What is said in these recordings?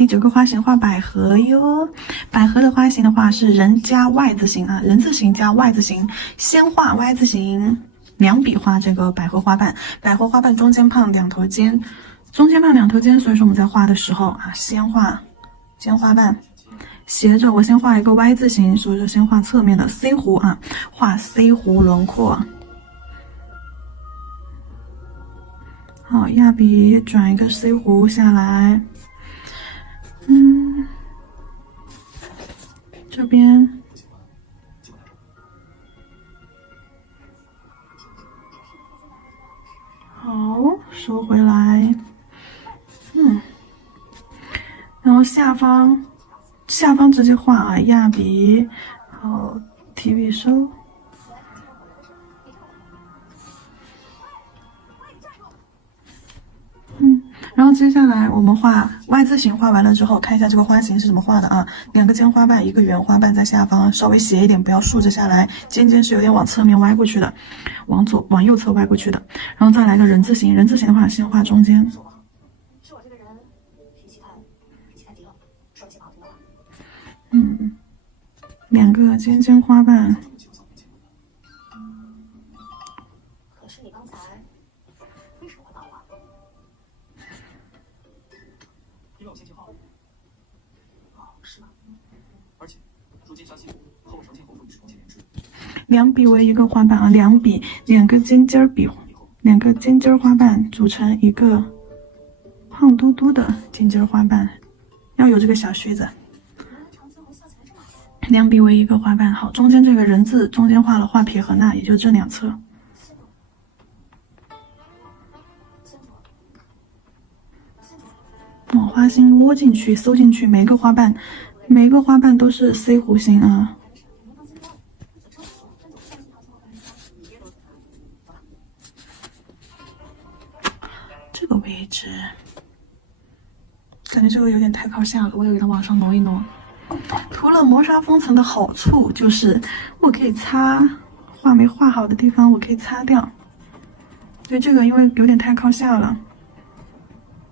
第9个花型画百合哟。百合的花型的话是人加 Y 字形啊，人字形加 Y 字形，先画 Y 字形，2笔画这个百合花瓣。百合花瓣中间胖2头尖，中间胖2头尖，所以说我们在画的时候啊，先画尖花瓣。斜着我先画一个 Y 字形，所以说先画侧面的 C 弧啊，画 C 弧轮廓。好，压笔转一个 C 弧下来，这边好收回来，然后下方直接画啊，压笔，好提笔收。然后接下来我们画 Y 字形，画完了之后，看一下这个花型是怎么画的啊？2个尖花瓣，1个圆花瓣在下方，稍微斜一点，不要竖着下来，尖尖是有点往侧面歪过去的，往右侧歪过去的。然后再来个人字形，人字形的话先画中间。是我这个人脾气太低了，说一些不好听的话。2个尖尖花瓣。可是你刚才为什么会倒画？因为我先前画了。是吗？而且如今相信我，和我成亲后父已是同气连枝。2笔为1个花瓣啊，2笔，2个尖尖笔，2个尖尖花瓣组成一个胖嘟嘟的尖尖花瓣，要有这个小须子。2笔为1个花瓣，好，中间这个人字中间画撇和捺，也就这2侧。往花心窝进去，搜进去，每个花瓣都是 C 弧形啊。这个位置，感觉这个有点太靠下了，我得给它往上挪一挪。涂了磨砂封层的好处就是我可以擦，画没画好的地方我可以擦掉。所以这个因为有点太靠下了，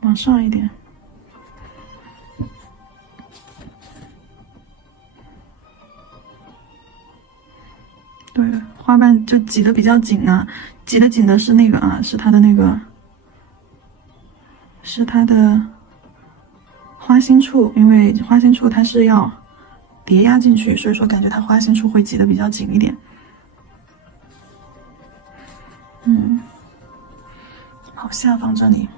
往上一点。对，花瓣就挤得比较紧啊，挤得紧的是那个啊，是它的花心处，因为花心处它是要叠压进去，所以说感觉它花心处会挤得比较紧一点。好，下方这里。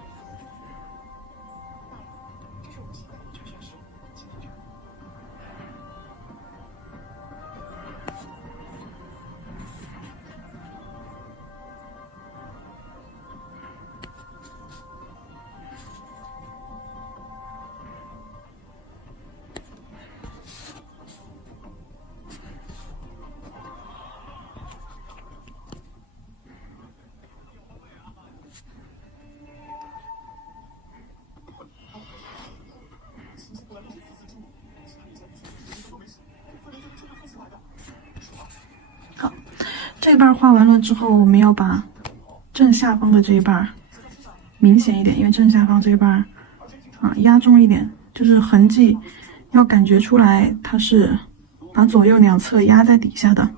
好，这一半画完了之后，我们要把正下方的这一半明显一点，因为正下方这一半啊压重一点，就是痕迹要感觉出来，它是把左右2侧压在底下的。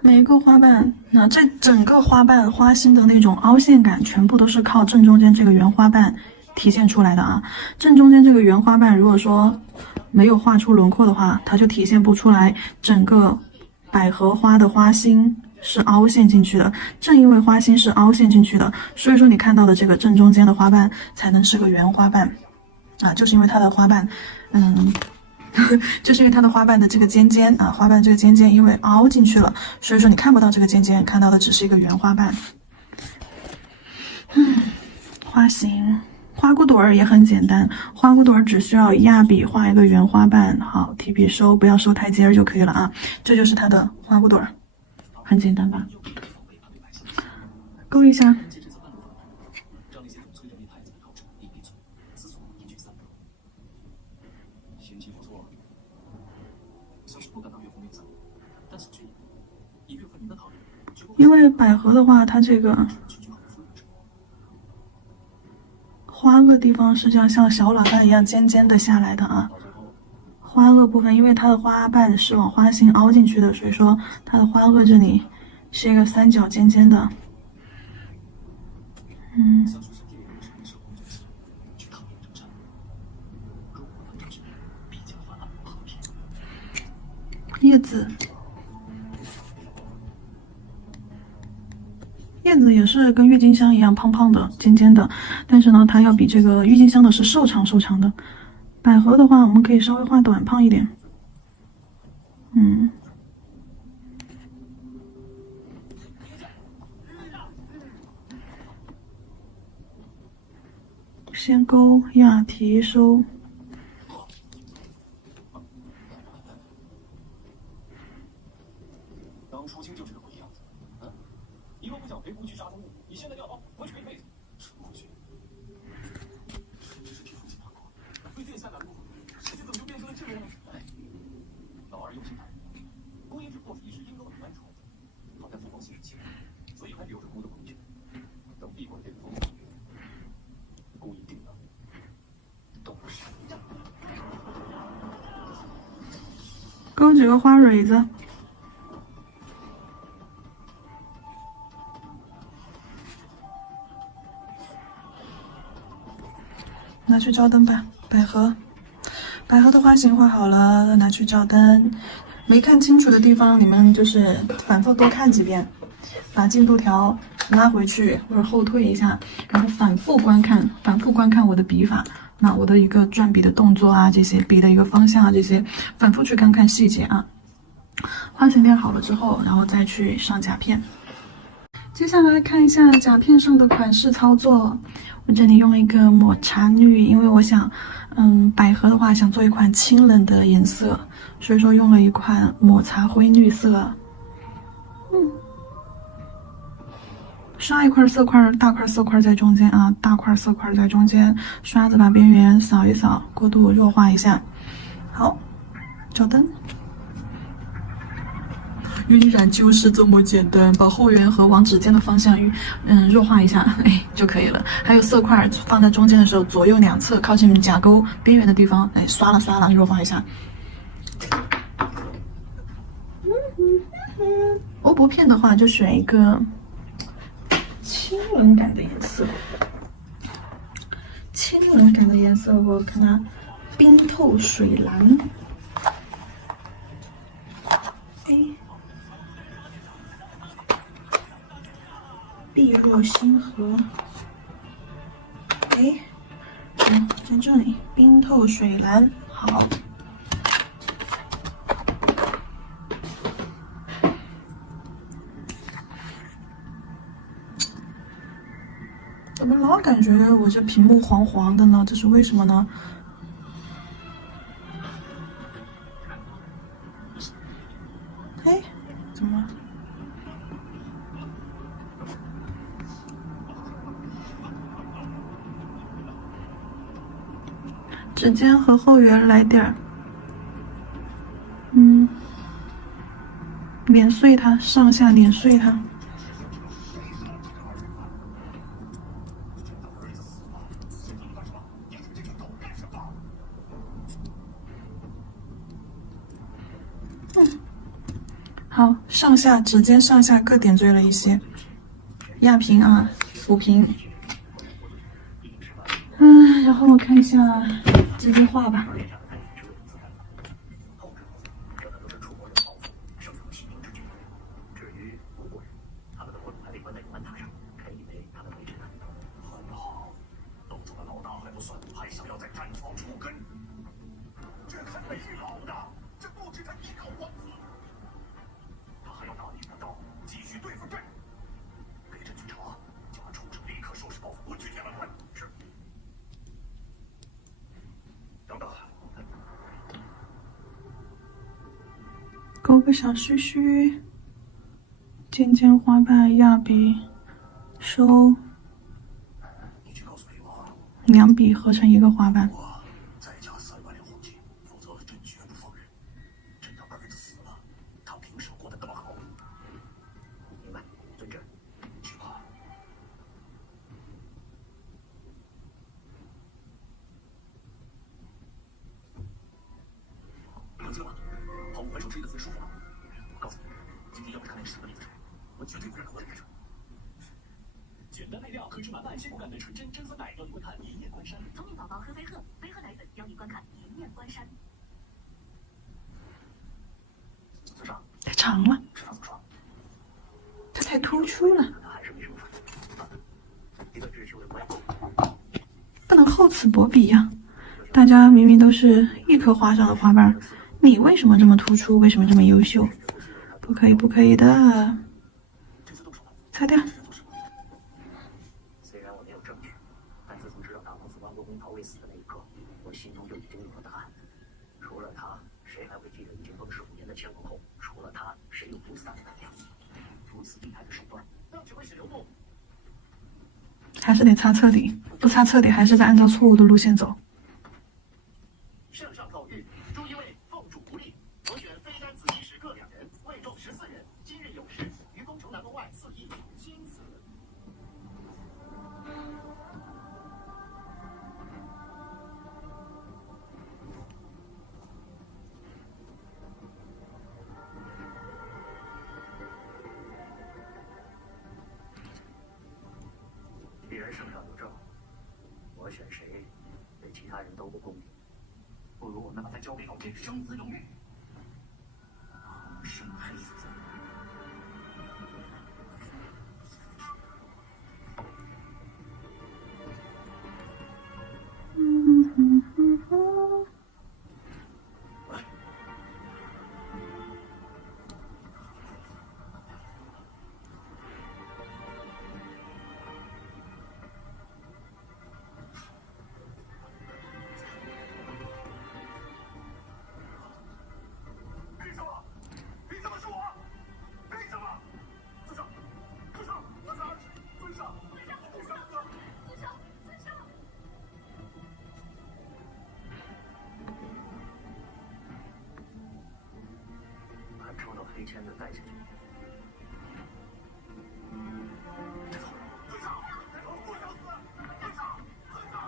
每一个花瓣，那这整个花瓣花心的那种凹陷感，全部都是靠正中间这个圆花瓣体现出来的啊。正中间这个圆花瓣，如果说没有画出轮廓的话，它就体现不出来整个百合花的花心是凹陷进去的。正因为花心是凹陷进去的，所以说你看到的这个正中间的花瓣才能是个圆花瓣啊，就是因为它的花瓣，就是因为它的花瓣的这个尖尖啊，花瓣这个尖尖因为凹进去了，所以说你看不到这个尖尖，看到的只是一个圆花瓣。花型，花骨朵儿也很简单，花骨朵儿只需要压笔画一个圆花瓣，好，提笔收，不要收太尖就可以了啊。这就是它的花骨朵儿，很简单吧？勾一下。因为百合的话，它这个的地方是这样像小喇叭一样尖尖的下来的啊。花萼部分，因为它的花瓣是往花心凹进去的，所以说它的花萼这里是一个三角尖尖的。叶子也是跟郁金香一样胖胖的、尖尖的，但是呢，它要比这个郁金香的是瘦长的。百合的话，我们可以稍微画短胖一点。先勾压提收。当初清就是个鬼样子，你若不想陪姑去杀动物，你现在要回去一辈子。姑去，真是替父亲难过。为殿下难过，世界怎么就变成了这个样子？老儿有心太过，姑因是破除一时应得的恩宠，好在父皇心有戚，所以还留着姑的回去。等闭关巅峰，姑一定能动手。勾几个花蕊子。拿去照灯吧，百合的花型画好了，拿去照灯。没看清楚的地方，你们就是反复多看几遍，把进度条拉回去或者后退一下，然后反复观看我的笔法，那我的一个转笔的动作啊，这些笔的一个方向啊，这些反复去看细节啊。花型练好了之后，然后再去上甲片。接下来看一下甲片上的款式操作。我这里用了一个抹茶绿，因为我想，百合的话想做一款清冷的颜色，所以说用了一款抹茶灰绿色。刷一块色块，大块色块在中间啊，大块色块在中间，刷子把边缘扫一扫，过渡弱化一下。好，照灯。晕染就是这么简单，把后缘和往指尖的方向弱化一下，就可以了。还有色块放在中间的时候，左右两侧靠近甲沟边缘的地方，刷了弱化一下。欧泊片的话，就选一个清冷感的颜色。我看它冰透水蓝。碧若星河，在这里冰透水蓝，好。怎么老感觉我这屏幕黄黄的呢？这是为什么呢？怎么了？指尖和后缘来点儿，碾碎它，上下碾碎它。好，上下指尖上下各点缀了一些，压平啊，抚平。然后我看一下，直接画吧。勾个小须须，尖尖花瓣压笔收，两笔合成一个花瓣。再加3万两黄金，否则朕绝不放人。朕的儿子死了，他凭什么过得那么好？明白，遵旨。去吧。颗汁满满、鲜果感的纯真真酸奶，让你观看一面观山。聪明宝宝喝飞鹤，飞鹤奶粉邀你观看一面观山。村上，太长了，市场怎么说？它太突出了，他还是没什么反应。一个日秋的乖狗，不能厚此薄彼呀、大家明明都是一棵花上的花瓣，你为什么这么突出？为什么这么优秀？不可以，不可以的，这次动手了。擦掉。虽然我没有证据，但自从知道大王子万国公逃未死的那一刻，我心中就已经有了答案。除了他，谁还会记得已经崩逝5年的乾隆后？除了他，谁有如此大的胆量，如此厉害的手段，让指挥使刘梦还是得擦彻底，不擦彻底还是在按照错误的路线走。圣上奏谕，朱一卫奉主不力，所选非单子西使各2人，魏众14人。今日有时，于宫城南宫外肆意，钦此。既然圣上有证，我选谁，对其他人都不公平。不如我们把他交给老天，生死有命。生黑死。凭什么？凭什么是我？凭什么？尊上，尊上，我才儿子，尊上，尊上，尊上，尊上，尊上。还抽到黑签的带下去。别走，尊上，别走，我想死！尊上，尊上。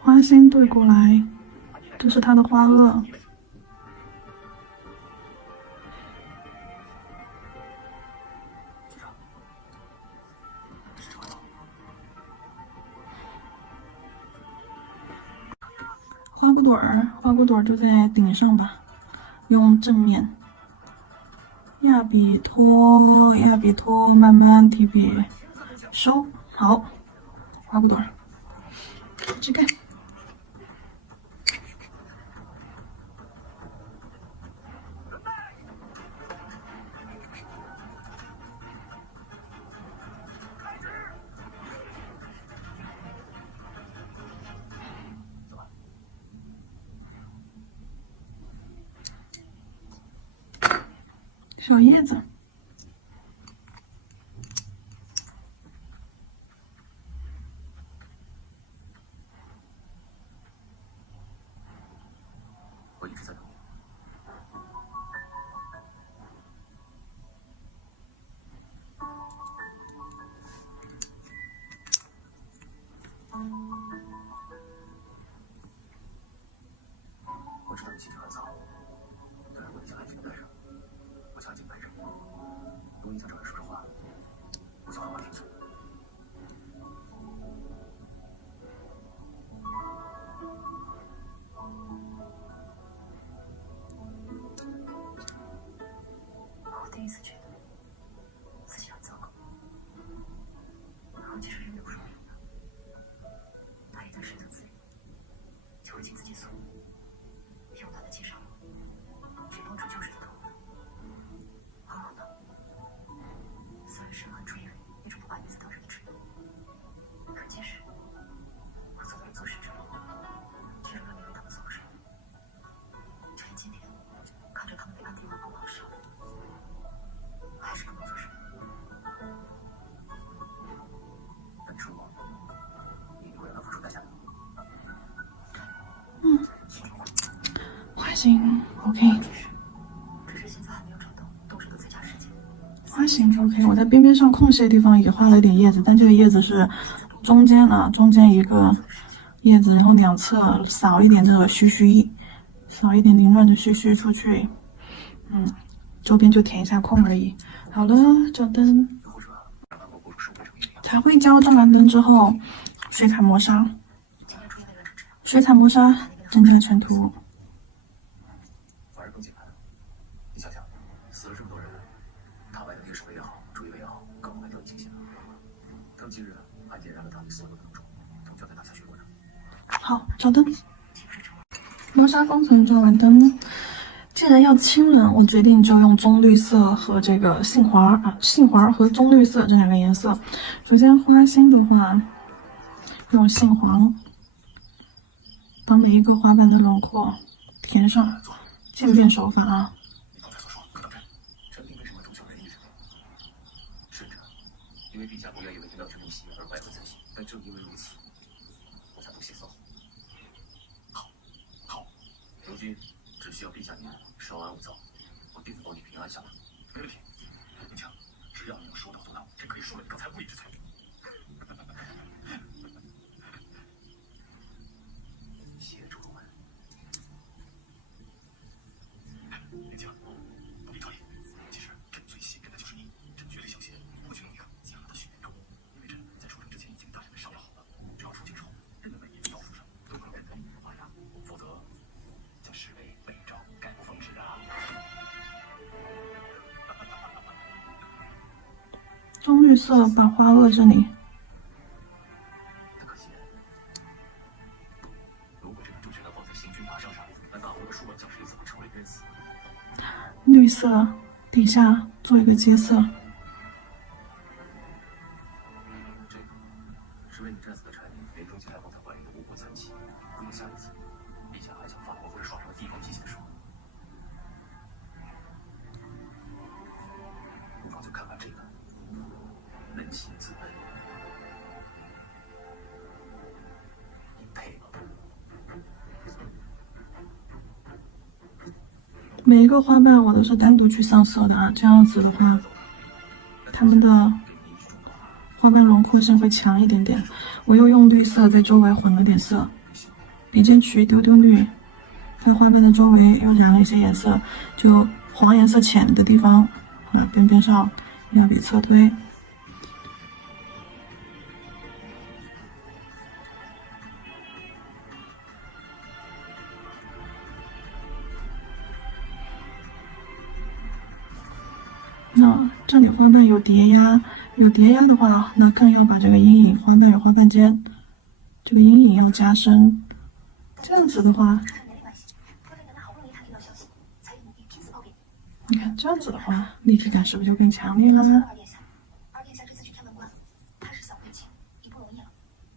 花心对过来，这是他的花萼。花骨朵儿，花骨朵儿就在顶上吧，用正面。亚比托，亚比托，慢慢提笔收好，花骨朵儿，支盖。小叶子，我一直在等你。我知道你心情很糟，但是我的想还是没带上。我想尽带上。如果你想找人说说话，我就好好听听。我第一次觉得自己很糟糕。其实人没有说明的，他一旦深得自由，就会尽自己所能，用他的介绍去帮助救世的客户。而我呢，虽然深谙追尾一种不把女子当人的职能，可即使我做到了做事之人，却仍然没为他们所不是。就连今天看着他们被安迪王国王杀，我还是不能做什么。那你说过，你一定会让他付出代价的。花心 OK。只是现在还没有找到动手的最佳时机。花型 OK， 我在边边上空隙的地方也画了一点叶子，但这个叶子是中间啊，中间一个叶子，然后两侧扫一点这个须须，扫一点凌乱的须须出去，周边就填一下空而已。好了，照灯。彩绘胶照完灯之后，水彩磨砂，水彩磨砂增加尘土。反而更简单。你想想，死了这么多人，他埋的那个守卫也好，追尾也好，更不会得你惊险。等今日还点燃了他们所有的怒火，终将在他下血过的。好，照灯。磨砂工程照完灯。既然要清冷，我决定就用棕绿色和这个杏花和棕绿色这两个颜色。首先花心的话，用杏黄把每一个花瓣的轮廓填上，渐变手法啊。你刚才所说可当真？臣民为什么终究仁义之类？甚至因为陛下不愿意为天道之逆袭而败坏dân心，但正因为如此，我才不屑骚。好，如今只需要陛下您稍安勿躁，我定能保你平安下来。没问题，你瞧，只要你能说到做到，朕可以恕了你刚才无礼之罪。谢主公。年轻人，不必得意。其实朕最信任的就是你，朕绝对相信不君能力加了他训练中，因为朕在出征之前已经大人们商量好了，只要出京之后，人们每年到府上都能认得你发呀，否则将视为伪诏，概不奉旨啊。棕绿色把花萼这里，但可惜，如果这个正直的放在行军打仗上，那大伙的数万将士又怎么成为冤死？绿色底下做一个接色。这个是为你战死的柴民临终前还放在怀里的无辜残疾。如果下一次，陛下还将法国或者刷上了地方级显书，不妨就看看这个。扪心自问，你配吗？每一个花瓣我都是单独去上色的啊，这样子的话，它们的花瓣轮廓性会强一点点。我又用绿色在周围混了点色，笔尖取一丢丢绿，在花瓣的周围又染了一些颜色，就黄颜色浅的地方，边边上压笔侧推。那这里花瓣有叠压，有叠压的话，那更要把这个阴影，花瓣与花瓣间这个阴影要加深。这样子的话，你看这样子的话，立体感是不是就更强烈了呢？而殿下这次去天文观，太师小贵卿已不容易了，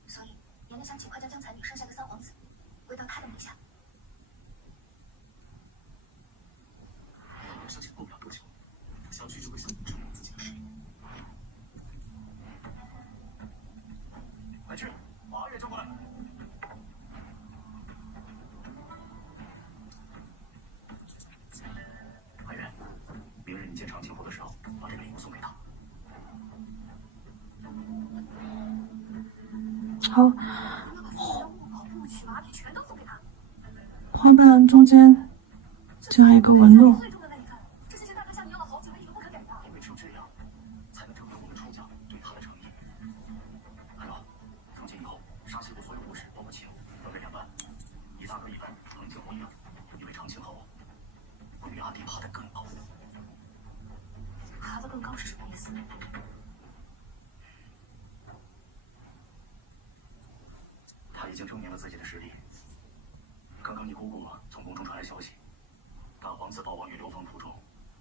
所以娘娘想尽快将江彩女生下的三皇子归到他的门下。我相信过不了多久，小区就会向你证明自己的实力。来去，把阿月叫过来。阿月，明日你见长庆后的时候，把这个礼物送给他。好，布曲马匹全都送给他。花瓣中间加一个纹路。最重的那一份，这些大哥向你要了好久，为你都不肯给的。因为只有这样，才能证明我们出家对他的诚意。还有，从今以后，沙溪湖所有故事，包括情，分为两半，一大哥一半，长庆侯一半，因为长庆侯会比阿弟爬得更高。爬得更高是什么意思？他已经证明了自己的实力。刚刚你姑姑从宫中传来消息，大皇子暴亡于流放途中，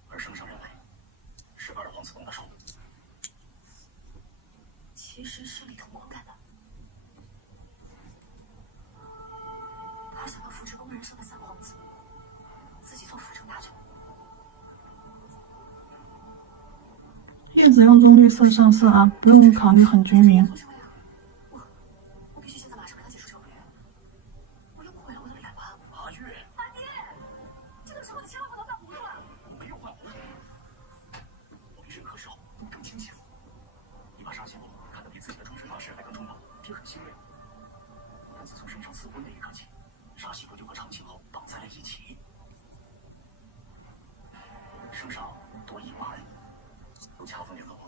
而升上人位，是二皇子动的手。其实是李同光干的。他想要扶持宫人生的三皇子，自己做辅政大臣。叶子用棕绿色上色啊，不用考虑很均匀。我必须现在马上跟他结束这个婚约，我又不毁了我的李兰花。阿月，阿爹，这个时候你千万不能犯糊涂啊！没有换胡，我比任何时候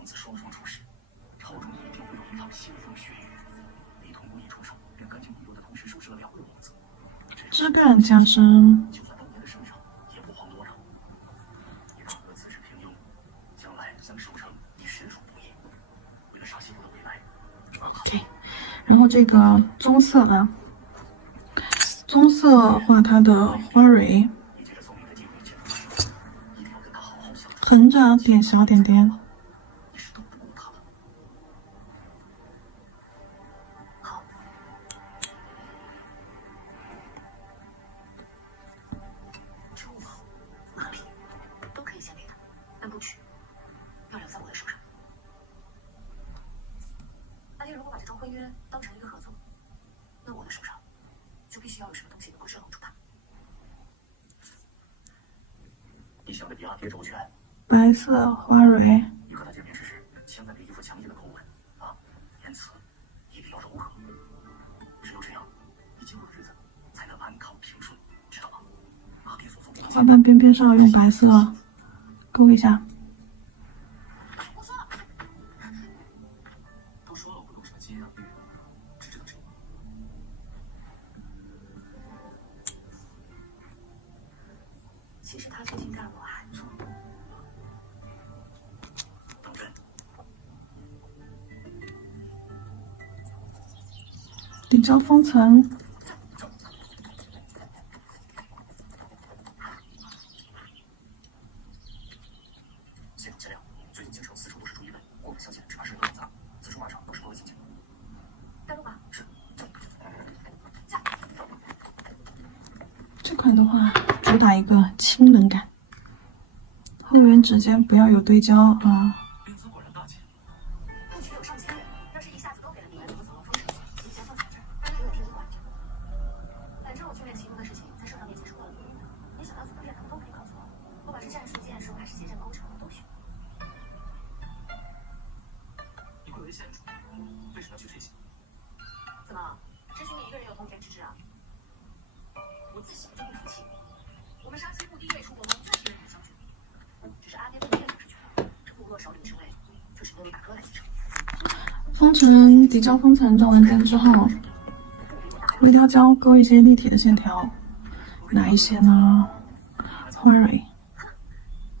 王子双双出世，朝中一定会有一场腥风血雨。李通故意出手，便干净利落的同时收拾了2位王子。枝干加深。就在老爷的身上，也不遑多让。你大哥资质平庸，将来想守城已实属不易。为了沙西夫的未来 ，OK。然后这个棕色啊，棕色画它的花蕊，横着点小点点。好，植物马匹都可以献给他，但不取，要留在我的手上。阿爹如果把这桩婚约当成一个合作，那我的手上就必须要有什么东西能够遮挡住它。你想得比阿爹周全。白色花蕊，你和他见面之时，千万别一副强硬的口吻啊，言辞一定要柔和。只有这样，你今后的日子才能安康平顺，知道吗？阿爹所做的花瓣边边上用白色勾一下。我说了，都说了我不懂什么金啊玉，只知道这个。其实他最近干我还不错。等着。底胶封层，现场资料，最近京城四处都是注意问，我们相信只怕是个杂，四处马场都是多的亲戚。带路吧。是。这款的话主打一个清冷感，后缘指尖不要有堆胶啊。令尊果然大气。不许有上千人，要是一下子都给了你，我走漏风声，你先放在这儿，给我听你管着。反正我训练骑奴的事情在社长面前说过了，你想要怎么练，他们都可以告诉我，不管是战术、剑术还是协战工程，我都学。你贵为县主，为什么要学这些？怎么，只许你一个人有通天之志啊？我自小就不服气，我们沙溪部第一位出国王就是一位海将军，只是阿爹不愿就是觉得这部落首领之位就是由你大哥来继承。封层底胶封层照完灯之后，微雕胶勾一些立体的线条，哪一些呢？花蕊。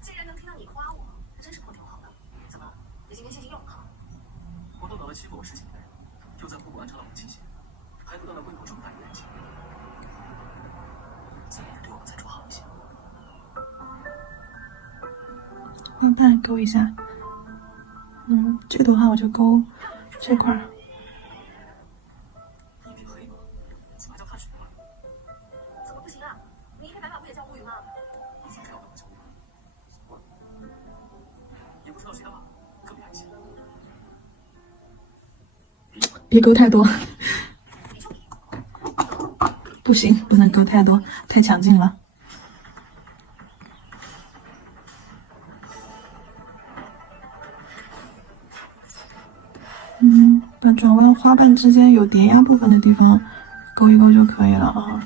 既然能听到你夸我，还真是颇挺好的。怎么，你今天心情又不好？我斗倒了欺负我10几年的人，又在户部安插了我的亲信，还得到了贵国这么大一个人情，自然也对我们再抓好一些。花瓣勾一下，这个的话我就勾这块儿。一匹黑马，怎么还叫看雪马？怎么不行啊？你一匹白马不也叫乌云吗？你就这样把我叫乌云？也不知道谁的马更厉害一些。别勾太多，不行，不能勾太多，太强劲了。把转弯花瓣之间有叠压部分的地方勾一勾就可以了啊。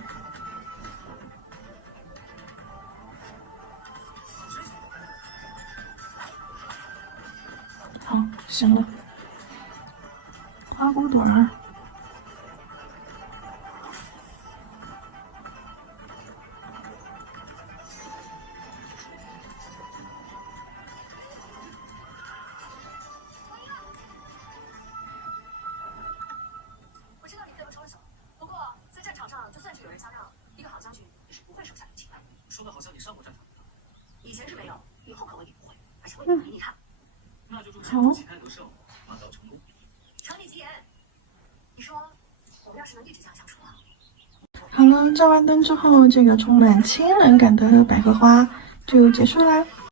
好，行了。花骨朵儿。我知道你费了出了手，不过在战场上，就算是有人相让，一个好将军也是不会手下留情的。说的好像你上过战场一样。以前是没有，以后可未必不会，而且会演给你看。那就祝前途旗开得胜，马到成功。承你吉言。你说，我们要是能一直这样相处啊？好了，照完灯之后，这个充满清冷感的百合花就结束啦。